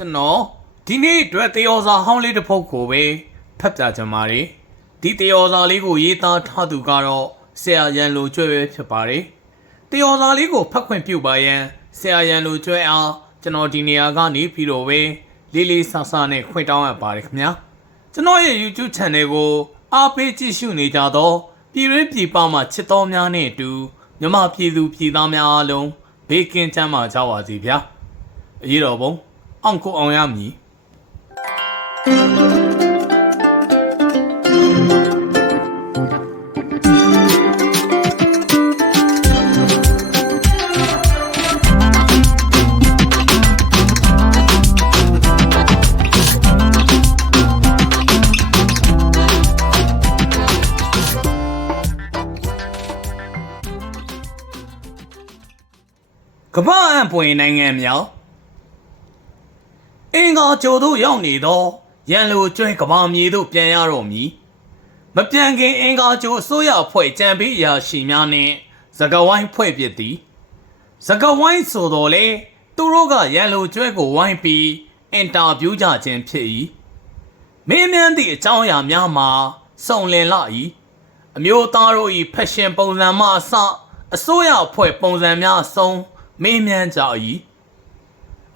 ကျွန်တော်ဒီနေ့အတွက်တယောစာဟောင်းလေးတစ်ပုဒ်ကိုပဲဖတ်ပြချင်ပါတယ်ဒီတယောစာလေးကိုရေးသားထားသူကတော့ဆရာရန်လိုကျွဲပဲဖြစ်ပါတယ်တယောစာလေးကိုဖတ်ခွင့်ပြုပါရန်ဆရာရန်လိုကျွဲအားကျွန်တော်ဒီနေရာကနေပြီးတော့ပဲလေးလေးဆဆနဲ့ခွင့်တောင်းရပါတယ်ခင်ဗျာကျွန်တော်ရဲ့ YouTube Channel ကိုအားပေးကြည့်ရှုနေကြတော့ပြည်ရင်းပြည်ပမှာချစ်တော်များနဲ့အတူမြမပြည်သူပြည်သားများအားလုံးဘေးကင်းချမ်းသာကြပါစေဗျာအရေးတော်ပုံ အောင်ကိုအောင်ရမည်ကမ္ဘာအံပွင့်နိုင်ငံမြောက် အင်္ဂါကြိုတို့ရောက်နေသောရန်လိုကျွဲကမ္ဘာမြေသို့ပြန်ရတော့မည်မပြန်ခင်အင်္ဂါကြိုအစိုးရအဖွဲ့ကြံပေးအရာရှိများနှင့်စကဝိုင်းဖွဲ့ဖြစ်သည်စကဝိုင်းဆိုတော်လေသူတို့ကရန်လိုကျွဲကိုဝိုင်းပြီးအင်တာဗျူးကြခြင်းဖြစ်၏မင်းမြန်းသည့်အကြောင်းအရာများမှာစုံလင်လာ၏အမျိုးသားတို့၏ဖက်ရှင်ပုံစံမှအစအစိုးရအဖွဲ့ပုံစံများအဆုံးမင်းမြန်းကြ၏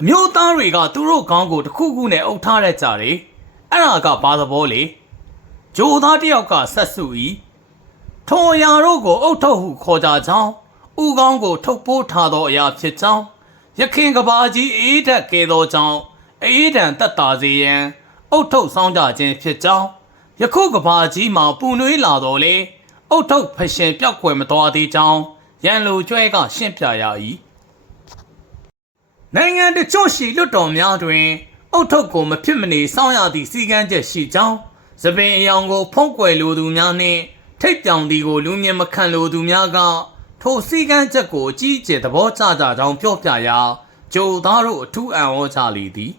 အမျိုးသားတွေကသူတို့ခေါင်းကိုတစ်ခုခုနဲ့အုပ်ထားရကြတယ်အဲ့ဒါကဘာသဘောလဲဂျိုသားတစ်ယောက်ကဆက်စု၏ထိုအရာတို့ကိုအုပ်ထုတ်ဟုခေါ်ကြကြောင်းဥကောင်းကိုထုတ်ပိုးထားသောအရာဖြစ်ကြောင်းရခင်ကဘာကြီးအေးထက်ကဲသောကြောင့်အေးတံတက်တာစေရန်အုပ်ထုတ်ဆောင်ကြခြင်းဖြစ်ကြောင်းယခုကဘာကြီးမှာပူနွေးလာတော်လေအုတ်ထုတ်ဖရှင်ပြောက်ွယ်မတော်သေးကြောင်းရန်လိုကျွဲကရှင်းပြရ၏ နိုင်ငံတချို့ရှိလွတ်တော်များတွင် အုတ်ထုတ်ကိုမဖြစ်မနေစောင့်ရသည့်စီကံချက်ရှိကြောင်းသပင်အယောင်ကိုဖုံးကွယ်လိုသူများနှင့်ထိတ်ပြောင်သည်ကိုလူမြင်မခံလိုသူများကထိုစီကံချက်ကိုအကြီးအကျယ်သဘောကျကြကြောင်းပြောပြရာဂျိုသားတို့အထူးအံ့ဩကြလေသည်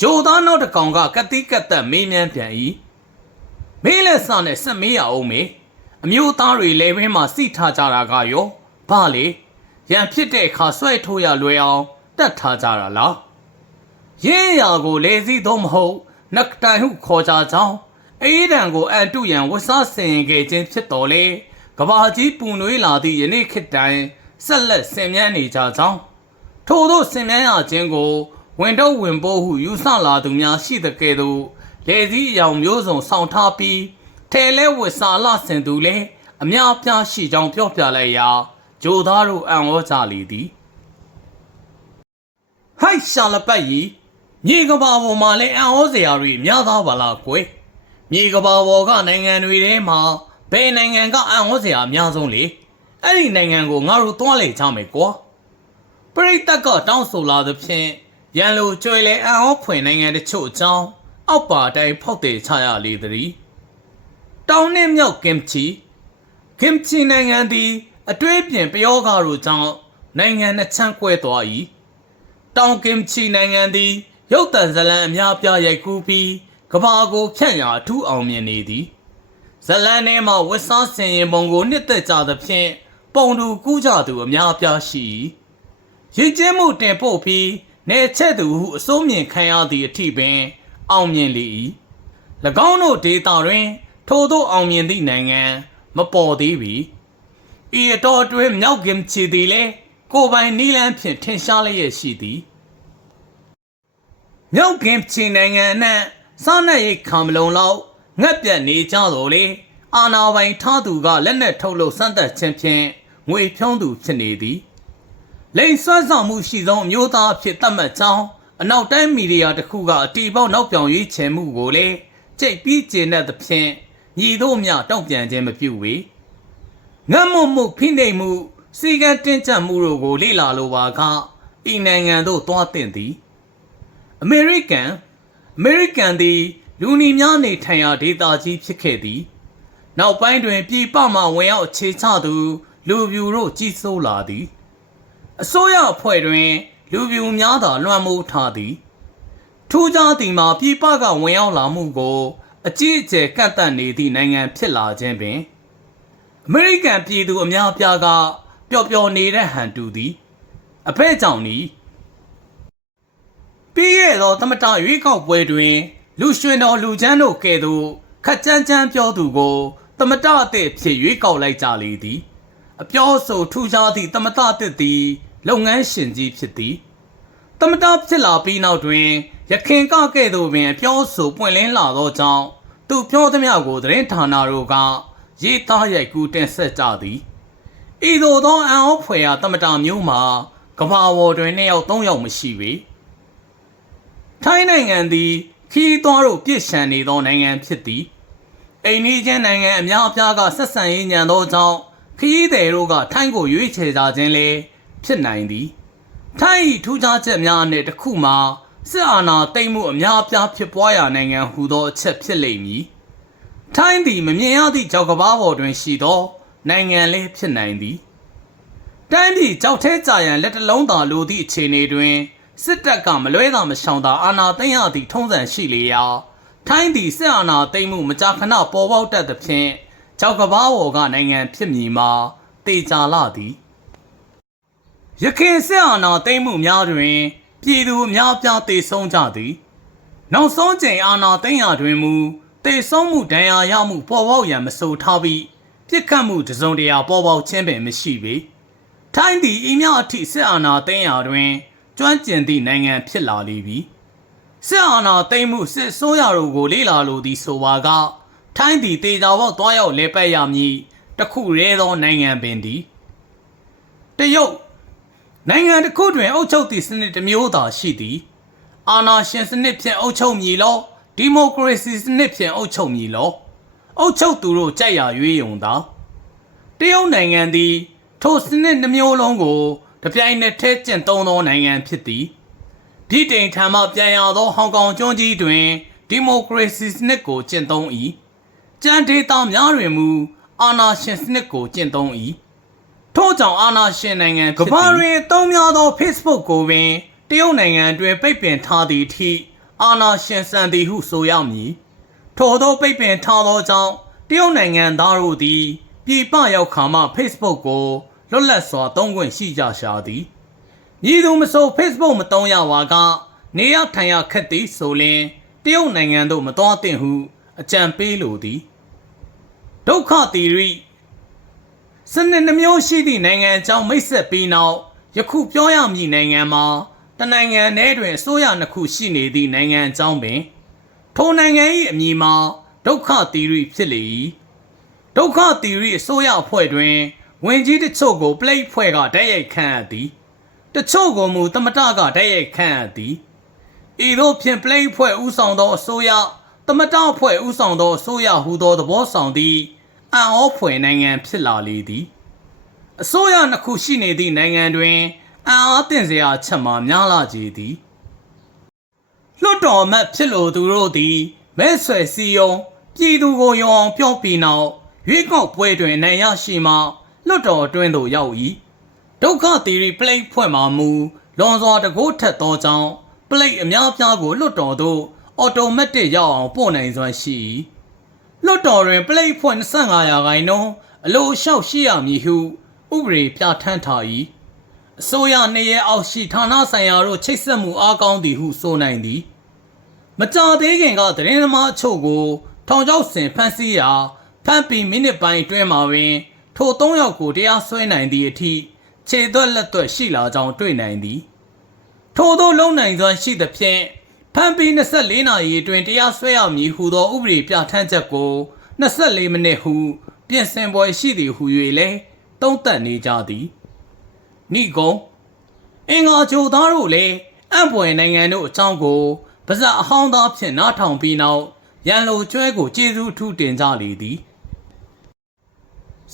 ဂျိုသားနောက်တစ်ကောင်ကကတိကတ်သက်မေးမြန်းပြန်၏မေးလက်စနဲ့ဆက်မေးရအောင်မေအမျိုးသားတွေလေဘင်းမှာစိထားကြတာကရောဘာလေရန်ဖြစ်တဲ့အခါဆွဲထိုးရလွယ်အောင် တတ်ထားကြတာလားရင်းရာကိုလေစီးတော့မဟုတ်နက်တိုင်ဟုခေါ်ကြကြောင်းအေးတံကိုအန်တုရန်ဝတ်စားဆင်ရင်ခဲ့ခြင်းဖြစ်တော်လေကဘာကြီးပူနွေးလာသည့်ယနေ့ခေတ်တိုင်ဆက်လက်ဆင်မြန်းနေကြကြောင်းထို့သောဆင်မြန်းရခြင်းကိုဝင်တော့ဝင်ပိုးဟုယူဆလာသူများရှိတဲ့ကဲ့သို့လေစည်းအယောင်မျိုးစုံဆောင်ထားပြီးထဲလဲဝတ်စားလာဆင်သူလည်းအများပြားရှိကြောင်းပြောပြလိုက်ရာဂျိုသားတို့အံ့ဩကြလေသည် ဟိုက်ရှာလပတ်ကြီးမြေကဘာပေါ်မှာလည်းအံ့ဩစရာတွေများသားပါလားကွယ်မြေကဘာပေါ်ကနိုင်ငံတွေထဲမှာဘယ်နိုင်ငံကအံ့ဩစရာအများဆုံးလေအဲ့ဒီနိုင်ငံကိုငါတို့သွားလေကြမယ်ကွာပရိသတ်ကတောင်းဆိုလာသဖြင့်ရန်လိုကျွဲလဲအံ့ဩဖွင့်နိုင်ငံတချို့အကြောင်းအောက်ပါတိုင်းဖောက်တယ်ချရလေသည်တောင်းနှင်းမြောက်ကင်ချီကင်ချီနိုင်ငံသည်အတွေးပြင်ပျောကားတို့ကြောင့်နိုင်ငံနှစ်ချမ်းကွဲသွား၏ တောင်ကင်ချီနိုင်ငံသည်ရုတ်တံဇလံအများပြားရိုက်ကူးပြီးကဘာကိုဖြန့်ရာအထူးအောင်မြင်နေသည်ဇလံထဲမှဝတ်စားဆင်ရင်ပုံကိုနှစ်သက်ကြသဖြင့်ပုံသူကူးကြသူအများပြားရှိ၏ရည်ကျင်းမှုတင်ပို့ပြီးနေချက်သူဟုအစိုးမြင်ခံရသည့်အထိပင် အောင်မြင်လေ၏၎င်းတို့ဒေတာတွင် ထိုသို့အောင်မြင်သည့်နိုင်ငံ မပေါ်သေးပြီဤအတော်အတွင်းမြောက်ကင်ချီသည်လေ ကိုယ်ပိုင်နီလန်းဖြင့်ထင်ရှားလျက်ရှိသည်မြောက်ကင်ချီနိုင်ငံအနှံ့စားနပ်ရိတ်ခံမလုံလောက်ငက်ပြတ်နေကြတော်လေအာနာပိုင်ထားသူကလက်နက်ထုတ်လို့စမ်းသပ်ခြင်းဖြင့်ငွေဖြုံးသူဖြစ်နေသည်လိန်စွမ်းဆောင်မှုရှိသောအမျိုးသားအဖြစ်သတ်မှတ်ကြောင်းအနောက်တိုင်းမီဒီယာတစ်ခုကအတီပေါက်နောက်ပြောင်ရွေးချယ်မှုကိုလည်းကြိတ်ပြီးကျင်းတဲ့သဖြင့်ညီတို့မြတောက်ပြန်ခြင်းမပြုဝေငတ်မွတ်မှုဖိနှိပ်မှု စီကံတင်းကျပ်မှုတို့ကိုလေ့လာလိုပါကဤနိုင်ငံသို့သွားတင်သည်အမေရိကန်အမေရိကန်သည် လူနီများနေထိုင်ရာဒေသကြီးဖြစ်ခဲ့သည် နောက်ပိုင်းတွင် ပြည်ပမှဝင်ရောက်အခြေချသူ လူပြူတို့ကြီးစိုးလာသည်အစိုးရအဖွဲ့တွင် လူပြူများသာလွှမ်းမိုးထားသည်ထူးခြားသည်မှာပြည်ပကဝင်ရောက်လာမှုကို အကြီးအကျယ်ကန့်သတ်နေသည့်နိုင်ငံဖြစ်လာခြင်းပင်အမေရိကန်ပြည်သူအများအပြားက ပျော်ပျော်နေတဲ့ဟန်တူသည်အဖဲ့ကြောင့်နီပြီးရခဲ့သောသမတရွေးကောက်ပွဲတွင် လူရွှင်တော်လူချမ်းတို့ကဲ့သို့ခက်ကြမ်းကြမ်းပြောသူကိုသမတအသည့်ဖြစ်ရွေးကောက်လိုက်ကြလေသည်အပြောဆိုထူးခြားသည့်သမတအသည့်သည် လုပ်ငန်းရှင်ကြီးဖြစ်သည်တမတာဖြစ်လာပြီးနောက်တွင်ရခင်ကကဲ့သို့ပင်အပြောဆိုပွင့်လင်းလာသောကြောင့်သူပြောသမျှကိုသတင်းဌာနတို့ကရေးသားရိုက်ကူးတင်ဆက်ကြသည် ဤသို့သောအံ့ဩဖွယ်ရာတမတာမျိုးမှာကမ္ဘာပေါ်တွင်နှစ်ယောက်သုံးယောက်မရှိပေထိုင်းနိုင်ငံသည်ခီးသွားတို့ပြစ်ရှန်နေသောနိုင်ငံဖြစ်သည်အိန္ဒိယနိုင်ငံအများအပြားကဆက်ဆံရေးညံသောကြောင့်ခီးသည်တို့ကထိုင်းကိုရွေးချယ်ကြခြင်းလည်းဖြစ်နိုင်သည်ထိုင်း၏ထူးခြားချက်များနဲ့တစ်ခုမှာစစ်အာဏာသိမ်းမှုအများအပြားဖြစ်ပွားရာနိုင်ငံဟူသောအချက်ဖြစ်လိမ့်မည်။ထိုင်းသည်မမြင်ရသည့်ကြောက်ကဘာပေါ်တွင်ရှိသော နိုင်ငံလေးဖြစ်နိုင်သည်။တိုင်းပြည်ကြောက်ထဲကြရန်လက်တလုံးသာလိုသည့်အခြေအနေတွင်စစ်တပ်ကမလွဲသာမရှောင်သာအာဏာသိမ်းရသည့်ထုံးစံရှိလေရာထိုင်းသည်စစ်အာဏာသိမ်းမှုမကြာခဏပေါ်ပေါက်တတ်သဖြင့်ကြောက်ကဘာပေါ်ကနိုင်ငံဖြစ်မည်မှာတေချာလာသည်။ယခင်စစ်အာဏာသိမ်းမှုများတွင် ပြည်သူအများအပြားတေဆုံးကြသည် နောက်ဆုံးချိန်အာဏာသိမ်းရာတွင်မူတေဆုံးမှုဒဏ်ရာရမှုပေါ်ပေါက်ရန်မဆိုထားပြီး ပြစ်ခတ်မှုတစ်စုံတရာပေါ်ပေါက်ခြင်းပင်မရှိပေထိုင်းသည်ဤများအထိစစ်အာဏာသိမ်းရာတွင်ကျွမ်းကျင်သည့်နိုင်ငံဖြစ်လာလိမ့်ပြီစစ်အာဏာသိမ်းမှုစစ်ဆိုးရတို့ကိုလေ့လာလိုသည်ဆိုပါကထိုင်းသည်တေချာပေါက်သွားရောက်လဲပတ်ရမည်တစ်ခုရဲသောနိုင်ငံပင်သည်တရုတ်နိုင်ငံတစ်ခုတွင်အုပ်ချုပ်သည့်စနစ်တစ်မျိုးသာရှိသည်အာဏာရှင်စနစ်ဖြင့်အုပ်ချုပ်မည်လောဒီမိုကရေစီစနစ်ဖြင့်အုပ်ချုပ်မည်လော အုပ်ချုပ်သူတို့ကြိုက်ရာရွေးယုံသာတရုတ်နိုင်ငံသည်ထိုစနစ်နှမျိုးလုံးကိုတပြိုင်နက်တည်းကျင့်သုံးသောနိုင်ငံဖြစ်သည်ပြည်တိန်ထံမှပြန်ရသောဟောင်ကောင်ကျွန်းကြီးတွင်ဒီမိုကရေစီစနစ်ကိုကျင့်သုံး၏ကြံဒေတာများတွင်မူအာဏာရှင်စနစ်ကိုကျင့်သုံး၏ထို့ကြောင့်အာဏာရှင်နိုင်ငံဖြစ်သည်ကမ္ဘာတွင်အသုံးများသော Facebook ကိုပင်တရုတ်နိုင်ငံတွင် ပိတ်ပင်ထားသည့်အထိအာဏာရှင်စံသည်ဟုဆိုရမည် ထို့သောပိတ်ပင်ထားသောကြောင့်တရုတ်နိုင်ငံသားတို့သည်ပြည်ပရောက်ခါမှ Facebook ကိုလွတ်လပ်စွာသုံးခွင့်ရှိကြရှာသည်မည်သူမဆို Facebook မသုံးရပါကနေရထိုင်ရခက်သည်ဆိုလျှင်တရုတ်နိုင်ငံသို့မတော်သင့်ဟု အကြံပေးလိုသည်ဒုက္ခသီရိစနစ်နှမျိုးရှိသည့်နိုင်ငံအကြောင်းမိတ်ဆက်ပြီးနောက်ယခုပြောရမည့်နိုင်ငံမှာတနိုင်ငံထဲတွင်အစိုးရနှစ်ခုရှိနေသည့်နိုင်ငံအကြောင်းပင် ထိုနိုင်ငံ၏အမည်မှာဒုက္ခသီရိဖြစ်လေ၏ဒုက္ခသီရိအစိုးရအဖွဲ့တွင်ဝင်ကြီးတချို့ကိုပလိတ်ဖွဲ့ကတိုက်ရိုက်ခန့်အပ်သည်တချို့ကိုမူသမတကတိုက်ရိုက်ခန့်အပ်သည်ဤသို့ဖြင့်ပလိတ်ဖွဲ့ဥဆောင်သောအစိုးရသမတဖွဲ့ဥဆောင်သောအစိုးရဟူသောသဘောဆောင်သည့်အံ့ဩဖွယ်နိုင်ငံဖြစ်လာလေသည်အစိုးရနှစ်ခုရှိနေသည့်နိုင်ငံတွင်အံ့အားသင့်စရာအချက်မှများလာကြသည် လွတ်တော်အမတ်ဖြစ်လိုသူတို့သည်မဲဆွယ်စီယုံပြည်သူကိုယုံအောင်ပြောပြီးနောက်ရွေးကောက်ပွဲတွင်အနိုင်ရရှိမှလွတ်တော်အတွင်းသို့ရောက်၏ဒုက္ခသီရိပလိတ်ဖွဲ့မှမူလွန်စွာတကိုးထက်သောကြောင့်ပလိတ်အများပြားကိုလွတ်တော်သို့အော်တိုမက်တစ်ရောက်အောင်ပို့နိုင်စွမ်းရှိ၏လွတ်တော်တွင်ပလိတ်ဖွင့်25ရာခိုင်နှုန်းအလိုအလျှောက်ရှိရမည်ဟုဥပဒေပြဋ္ဌာန်းထား၏အစိုးရနေရအောက်ရှိဌာနဆိုင်ရာတို့ချိတ်ဆက်မှုအားကောင်းသည်ဟုဆိုနိုင်သည် မကြာသေးခင်ကသတင်းသမားအချို့ကို ထောင်ချောက်ဆင်ဖမ်းဆီးရာဖမ်းပြီးမိနစ်ပိုင်းအတွင်းမှာပင် ထို၃ယောက်ကိုတရားစွဲနိုင်သည့်အထိခြေသွက်လက်သွက်ရှိလာကြောင်းတွေ့နိုင်သည် ထို့သောလုံနိုင်စွမ်းရှိသဖြင့်ဖမ်းပြီး24နာရီအတွင်းတရားစွဲရမည်ဟုသောဥပဒေပြဋ္ဌာန်းချက်ကို24မိနစ်ဟု ပြင်ဆင်ပွဲရှိသည်ဟု၍လည်းသုံးသပ်နေကြသည်နိဂုံအင်္ဂါဂျိုသားတို့လည်းအံ့ပွေနိုင်ငံတို့အကြောင်းကို ပါဇက်အဟောင်းသားဖြင့်နားထောင်ပြီးနောက်ရန်လိုကျွဲကိုကျေးဇူးထူးတင်ကြလေသည်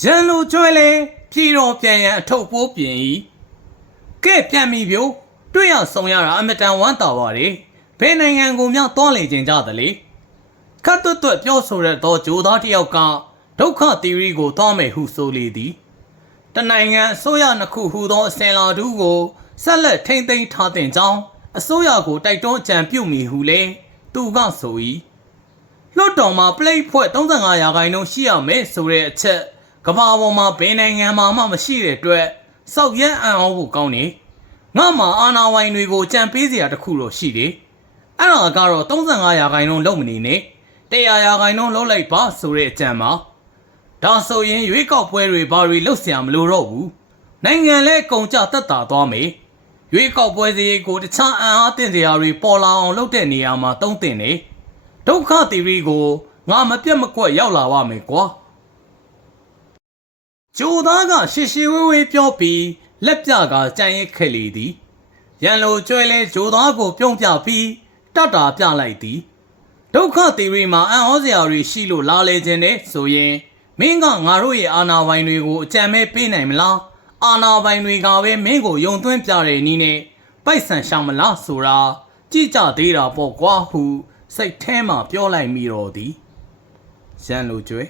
ရန်လိုကျွဲလည်းပြည်တော်ပြန်ရန်အထုပ်ပိုးပြင်၏ကဲပြန်ပြီဗျို့တွေ့ရဆုံရတာအမတန်ဝမ်းသာပါတယ်ဘယ်နိုင်ငံကိုများတွားလေခြင်းကြသလဲခတ်တွတ်တွတ်ပြောဆိုရသောဂျိုသားတစ်ယောက်ကဒုက္ခသီရိကိုသွားမယ်ဟုဆိုလေသည်တနိုင်ငံအစိုးရနှစ်ခုဟူသောအစင်လာတူးကိုဆက်လက်ထိမ့်သိမ်းထားတဲ့ကြောင်း အစိုးရကိုတိုက်တွန်းကြံပြုမိဟုလဲသူကဆို၏လွတ်တော်မှာပလိတ်ဖွဲ့35ရာခိုင်နှုန်းရှိရမယ်ဆိုတဲ့အချက်ကမ္ဘာပေါ်မှာဘယ်နိုင်ငံမှာမှမရှိတဲ့အတွက်စောက်ရမ်းအံ့ဩဖို့ကောင်းနေငါမှအာနာဝိုင်တွေကိုကြံပေးစရာတစ်ခုတော့ရှိတယ် အဲ့ဒါကတော့35ရာခိုင်နှုန်းလုံးမနေနဲ့100ရာခိုင်နှုန်းလုံးလိုက်ပါဆိုတဲ့အကြံပါဒါဆိုရင်ရွေးကောက်ပွဲတွေဘာတွေလုပ်เสียမလို့တော့ဘူးနိုင်ငံလဲကုန်ကြတက်တာသွားမယ် ရွေးကောက်ပွဲစည်းကိုတခြားအံအားတင်စရာတွေပေါ်လာအောင်လုပ်တဲ့နေရာမှာတုံးတင်နေဒုက္ခတီရီကိုငါမပြတ်မကွက်ရောက်လာပါမယ်ကွာကျိုသားကရှေရှေဝေးဝေးပြောပြီးလက်ပြကကြံရိတ်ခဲ့လေသည်ရန်လိုကျွဲလဲကျိုသားကိုပြုံးပြပြီးတတ်တာပြလိုက်သည်ဒုက္ခတီရီမှာအံ့ဩစရာတွေရှိလို့လာလေခြင်းနဲ့ဆိုရင်မင်းကငါတို့ရဲ့အာနာပိုင်တွေကိုအကြံမဲ့ပေးနိုင်မလား အာနာပိုင်တွေကပဲမင်းကိုယုံသွင်းပြတဲ့နီးနဲ့ပိုက်ဆံရှောင်မလားဆိုတာကြည့်ကြသေးတာပေါ့ကွာဟု စိတ်ထဲမှာပြောလိုက်မိတော်သည်ရန်လိုကျွဲ